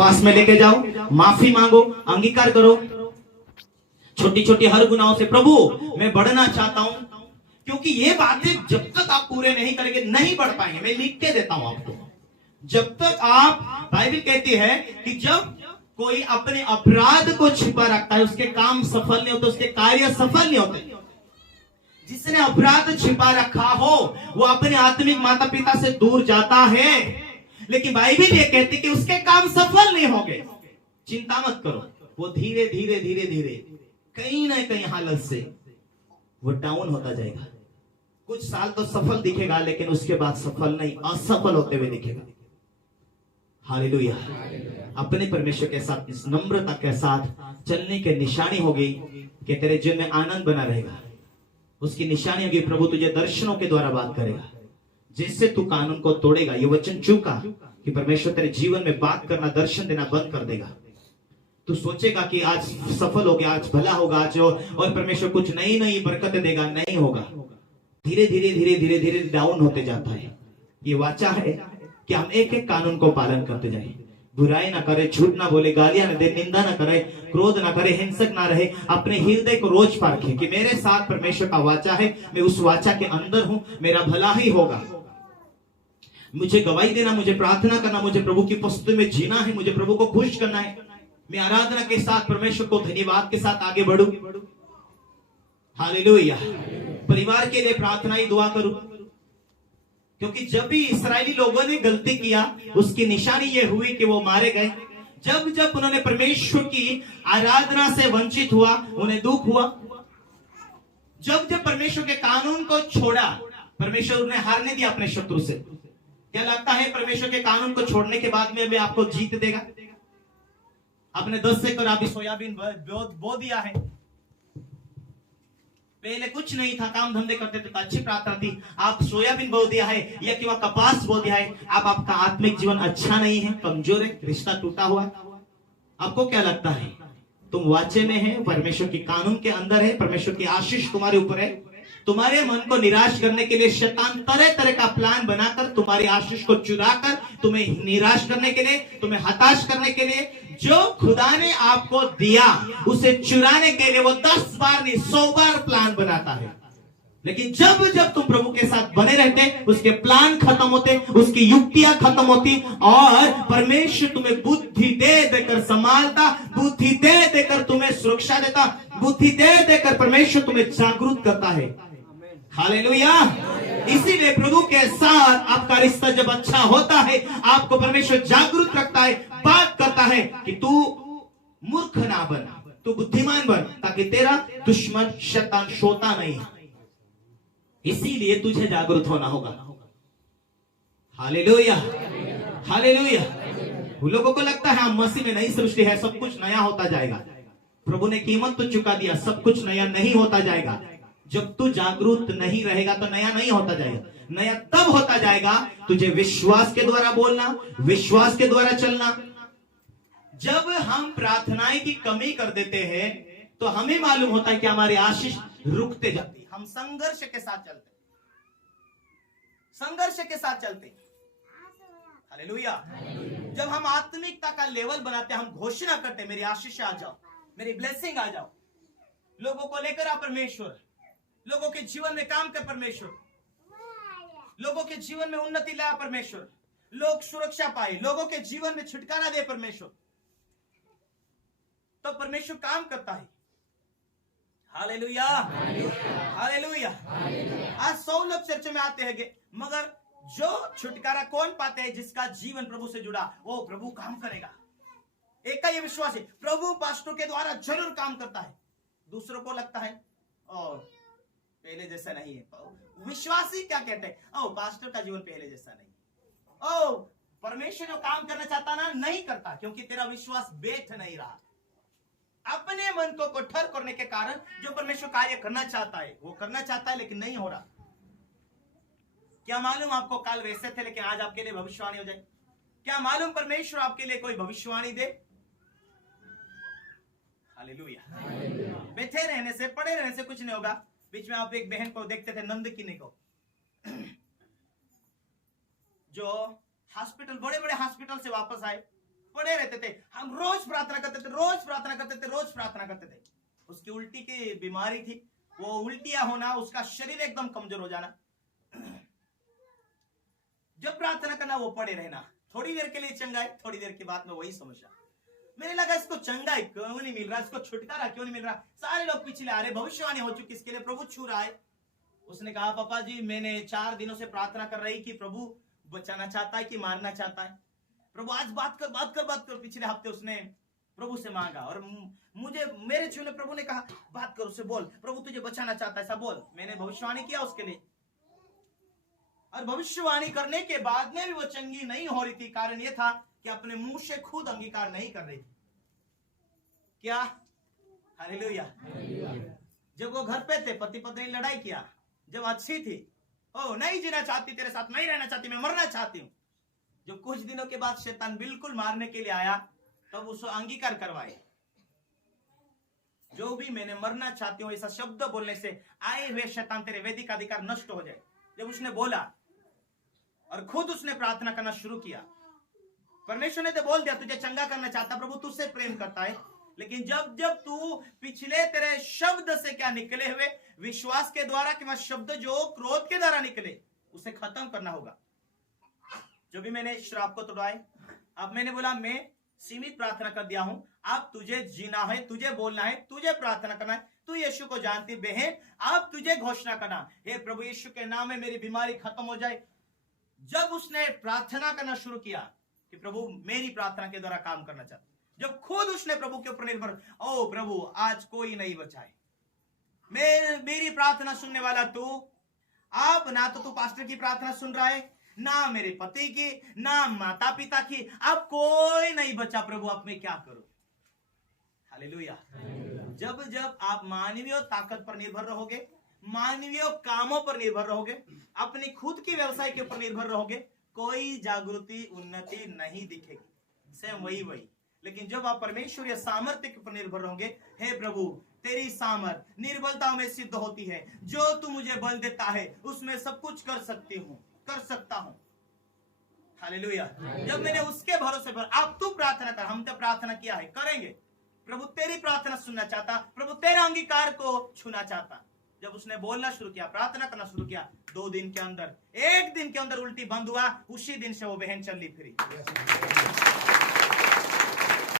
उपवास में लेके जाओ, माफी मांगो, अंगीकार करो छोटी छोटी हर गुनाहों से, प्रभु मैं बढ़ना चाहता हूं, क्योंकि ये बातें जब तक आप पूरे नहीं करेंगे नहीं बढ़ पाएंगे। मैं लिख के देता हूं आपको, जब तक आप, बाइबल कहती है कि जब कोई अपने अपराध को छिपा रखता है उसके काम सफल नहीं होते, उसके कार्य सफल नहीं होते। जिसने अपराध छिपा रखा हो वो अपने आत्मिक माता पिता से दूर जाता है, लेकिन बाइबल ये कहती कि उसके काम सफल नहीं होंगे। चिंता मत करो, वो धीरे धीरे धीरे धीरे कहीं ना कहीं हालत से वो डाउन होता जाएगा। कुछ साल तो सफल दिखेगा, लेकिन उसके बाद सफल नहीं, असफल होते हुए दिखेगा। हालेलुया। अपने परमेश्वर के साथ इस नम्रता के साथ चलने की निशानी होगी कि तेरे जीवन में आनंद बना रहेगा। उसकी निशानी होगी प्रभु तुझे दर्शनों के द्वारा बात करेगा, जिससे तू कानून को तोड़ेगा। ये वचन चूका कि परमेश्वर तेरे जीवन में बात करना, दर्शन देना बंद कर देगा। तू सोचेगा कि आज सफल हो गया, आज भला होगा, आज और परमेश्वर कुछ नई नई बरकत देगा, नहीं होगा। धीरे धीरे धीरे धीरे धीरे डाउन होते जाता है। ये वाचा है कि हम एक एक कानून को पालन करते जाए, बुराई ना करे, झूठ ना बोले, गालियां ना दे, निंदा ना करे, क्रोध ना करे, हिंसक ना रहे। अपने हृदय को रोज परखें कि मेरे साथ परमेश्वर का वाचा है, मैं उस वाचा के अंदर हूं, मेरा भला ही होगा। मुझे गवाही देना, मुझे प्रार्थना करना, मुझे प्रभु की उपस्थिति में जीना है, मुझे प्रभु को खुश करना है। मैं आराधना के साथ परमेश्वर को धन्यवाद के साथ आगे बढ़ूं। हालेलुया। परिवार के लिए प्रार्थना ही दुआ करूं, क्योंकि जब भी इस्राएली लोगों ने गलती किया उसकी निशानी ये हुई कि वो मारे गए। जब जब उन्होंने परमेश्वर की आराधना से वंचित हुआ उन्हें दुख हुआ। जब जब परमेश्वर के कानून को छोड़ा, परमेश्वर उन्हें हारने दिया अपने शत्रु से। क्या लगता है परमेश्वर के कानून को छोड़ने के बाद में भी आपको जीत देगा? आपने 10 एकड़ अभी सोयाबीन बो दिया है, पहले कुछ नहीं था, काम धंधे करते थे तो अच्छी प्रार्थना थी। आप सोयाबीन बो दिया है या कि कपास बो दिया है, अब आपका आत्मिक जीवन अच्छा नहीं है, कमजोर है, रिश्ता टूटा हुआ है। आपको क्या लगता है तुम वाचे में है, परमेश्वर के कानून के अंदर है, परमेश्वर की आशीष तुम्हारे ऊपर है। तुम्हारे मन को निराश करने के लिए शैतान तरह तरह का प्लान बनाकर तुम्हारी आशीष को चुराकर तुम्हें निराश करने के लिए, तुम्हें हताश करने के लिए, जो खुदा ने आपको दिया उसे चुराने के लिए वो 10 बार नहीं 100 बार प्लान बनाता है। लेकिन जब जब तुम प्रभु के साथ बने रहते, उसके प्लान खत्म होते, उसकी युक्तियां खत्म होती, और परमेश्वर तुम्हें बुद्धि दे देकर संभालता, बुद्धि दे देकर तुम्हें सुरक्षा देता, बुद्धि दे देकर परमेश्वर तुम्हें जागरूक करता है। हालेलुया। इसीलिए प्रभु के साथ आपका रिश्ता जब अच्छा होता है, आपको परमेश्वर जागरूक रखता है, बात करता है कि तू मूर्ख ना बन, तू बुद्धिमान बन, ताकि तेरा दुश्मन शैतान सोता नहीं। इसीलिए तुझे जागरूक होना होगा। हालेलुया। हालेलुया। उन लोगों को लगता है हम मसीह में नई सृष्टि है, सब कुछ नया होता जाएगा। प्रभु ने कीमत तो चुका दिया, सब कुछ नया नहीं होता जाएगा। जब तू जागरूक नहीं रहेगा तो नया नहीं होता जाएगा। नया तब होता जाएगा तुझे विश्वास के द्वारा बोलना, विश्वास के द्वारा चलना। जब हम प्रार्थनाएं की कमी कर देते हैं तो हमें मालूम होता है कि हमारी आशीष रुकते जाती। हम संघर्ष के साथ चलते, संघर्ष के साथ चलते। हालेलुया। जब हम आत्मिकता का लेवल बनाते, हम घोषणा करते मेरी आशीष आ जाओ, मेरी ब्लेसिंग आ जाओ, लोगों को लेकर आ परमेश्वर, लोगों के जीवन में काम कर परमेश्वर, लोगों के जीवन में उन्नति लाया परमेश्वर, लोग सुरक्षा पाए, लोगों के जीवन में छुटकारा दे परमेश्वर, तो परमेश्वर काम करता है। हालेलुया। हालेलुया। आज 100 लोग चर्च में आते हैं, मगर जो छुटकारा कौन पाते हैं? जिसका जीवन प्रभु से जुड़ा, वो प्रभु काम करेगा। एक का ये विश्वास है, प्रभु पास्टर के द्वारा जरूर काम करता है। दूसरों को लगता है और पहले जैसा नहीं है। विश्वासी क्या कहते हैं? ओ पास्टर का जीवन पहले जैसा नहीं। ओ परमेश्वर जो काम करना चाहता ना, नहीं करता, क्योंकि तेरा विश्वास बैठ नहीं रहा। अपने मन को कठोर करने के कारण जो परमेश्वर कार्य करना चाहता है वो करना चाहता है, लेकिन नहीं हो रहा। क्या मालूम आपको कल वैसे थे लेकिन आज आपके लिए भविष्यवाणी हो जाए? क्या मालूम परमेश्वर आपके लिए कोई भविष्यवाणी दे? हालेलुया। बैठे रहने से, पड़े रहने से कुछ नहीं होगा। बीच में आप एक बहन को देखते थे, नंदकिनी को, जो हॉस्पिटल, बड़े बड़े हॉस्पिटल से वापस आए, पड़े रहते थे। हम रोज प्रार्थना करते थे, रोज प्रार्थना करते थे, रोज प्रार्थना करते थे। उसकी उल्टी की बीमारी थी, वो उल्टियां होना, उसका शरीर एकदम कमजोर हो जाना। जब प्रार्थना करना वो पड़े रहना, थोड़ी देर के लिए चंगा है, थोड़ी देर के बाद में वही समस्या। मैंने लगा इसको चंगा है क्यों नहीं मिल रहा, इसको छुटकारा क्यों नहीं मिल रहा। सारे लोग पिछले आ रहे, भविष्यवाणी हो चुकी, इसके लिए प्रभु छू रहा है। उसने कहा पापा जी मैंने 4 दिनों से प्रार्थना कर रही कि प्रभु बचाना चाहता है कि मारना चाहता है। प्रभु आज बात कर। पिछले हफ्ते उसने प्रभु से मांगा और मुझे मेरे जीवन में प्रभु ने कहा बात कर, उससे बोल प्रभु तुझे बचाना चाहता है, ऐसा बोल। मैंने भविष्यवाणी किया उसके लिए, और भविष्यवाणी करने के बाद में भी वो चंगी नहीं हो रही थी। कारण यह था कि अपने मुंह से खुद अंगीकार नहीं कर रही थी। क्या हालेलुया। जब वो घर पे थे, पति पत्नी ने लड़ाई किया, जब अच्छी थी, ओ नहीं जीना चाहती, तेरे साथ नहीं रहना चाहती, मैं मरना चाहती हूं। जब कुछ दिनों के बाद शैतान बिल्कुल मारने के लिए आया, तब उसको अंगीकार करवाए, जो भी मैंने मरना चाहती हूं ऐसा शब्द बोलने से आए हुए शैतान तेरे वैदिक अधिकार नष्ट हो जाए। जब उसने बोला और खुद उसने प्रार्थना करना शुरू किया, परमेश्वर ने तो बोल दिया तुझे चंगा करना चाहता, प्रभु तुझसे प्रेम करता है, लेकिन जब जब तू पिछले तेरे शब्द से क्या निकले हुए विश्वास के द्वारा कि शब्द जो क्रोध के द्वारा निकले उसे खत्म करना होगा। जो भी मैंने श्राप को तोड़वाए, अब मैंने बोला मैं सीमित प्रार्थना कर दिया हूं, अब तुझे जीना है, तुझे बोलना है, तुझे प्रार्थना करना है। तू यीशु को जानती बहन, अब तुझे घोषणा करना, हे प्रभु यीशु के नाम में मेरी बीमारी खत्म हो जाए। जब उसने प्रार्थना करना शुरू किया कि प्रभु मेरी प्रार्थना के द्वारा काम करना चाहता, जब खुद उसने प्रभु के ऊपर निर्भर, ओ प्रभु आज कोई नहीं बचाए, मेरी प्रार्थना सुनने वाला तू, अब ना तो तू पास्टर की प्रार्थना सुन रहा है, ना मेरे पति की, ना माता पिता की, अब कोई नहीं बचा प्रभु, अब मैं क्या करूं। हालेलुया। जब जब आप मानवीय ताकत पर निर्भर रहोगे, मानवीय कामों पर निर्भर रहोगे, अपनी खुद की व्यवसाय के ऊपर निर्भर रहोगे, कोई जागृति उन्नति नहीं दिखेगी, सेम वही। लेकिन जब आप परमेश्वरीय सामर्थ्य के ऊपर निर्भर रहोगे, हे प्रभु तेरी सामर्थ निर्बलता में सिद्ध होती है, जो तू मुझे बल देता है उसमें सब कुछ कर सकता हूं। हालेलुया। जब मैंने उसके भरोसे पर, अब तू प्रार्थना कर, हम तो प्रार्थना किया है, करेंगे। प्रभु तेरी प्रार्थना सुनना चाहता, प्रभु तेरा अंगीकार को छूना चाहता। जब उसने बोलना शुरू किया, प्रार्थना करना शुरू किया, 2 दिन के अंदर, 1 दिन के अंदर उल्टी बंद हुआ, उसी दिन से वो बहन चली फिरी।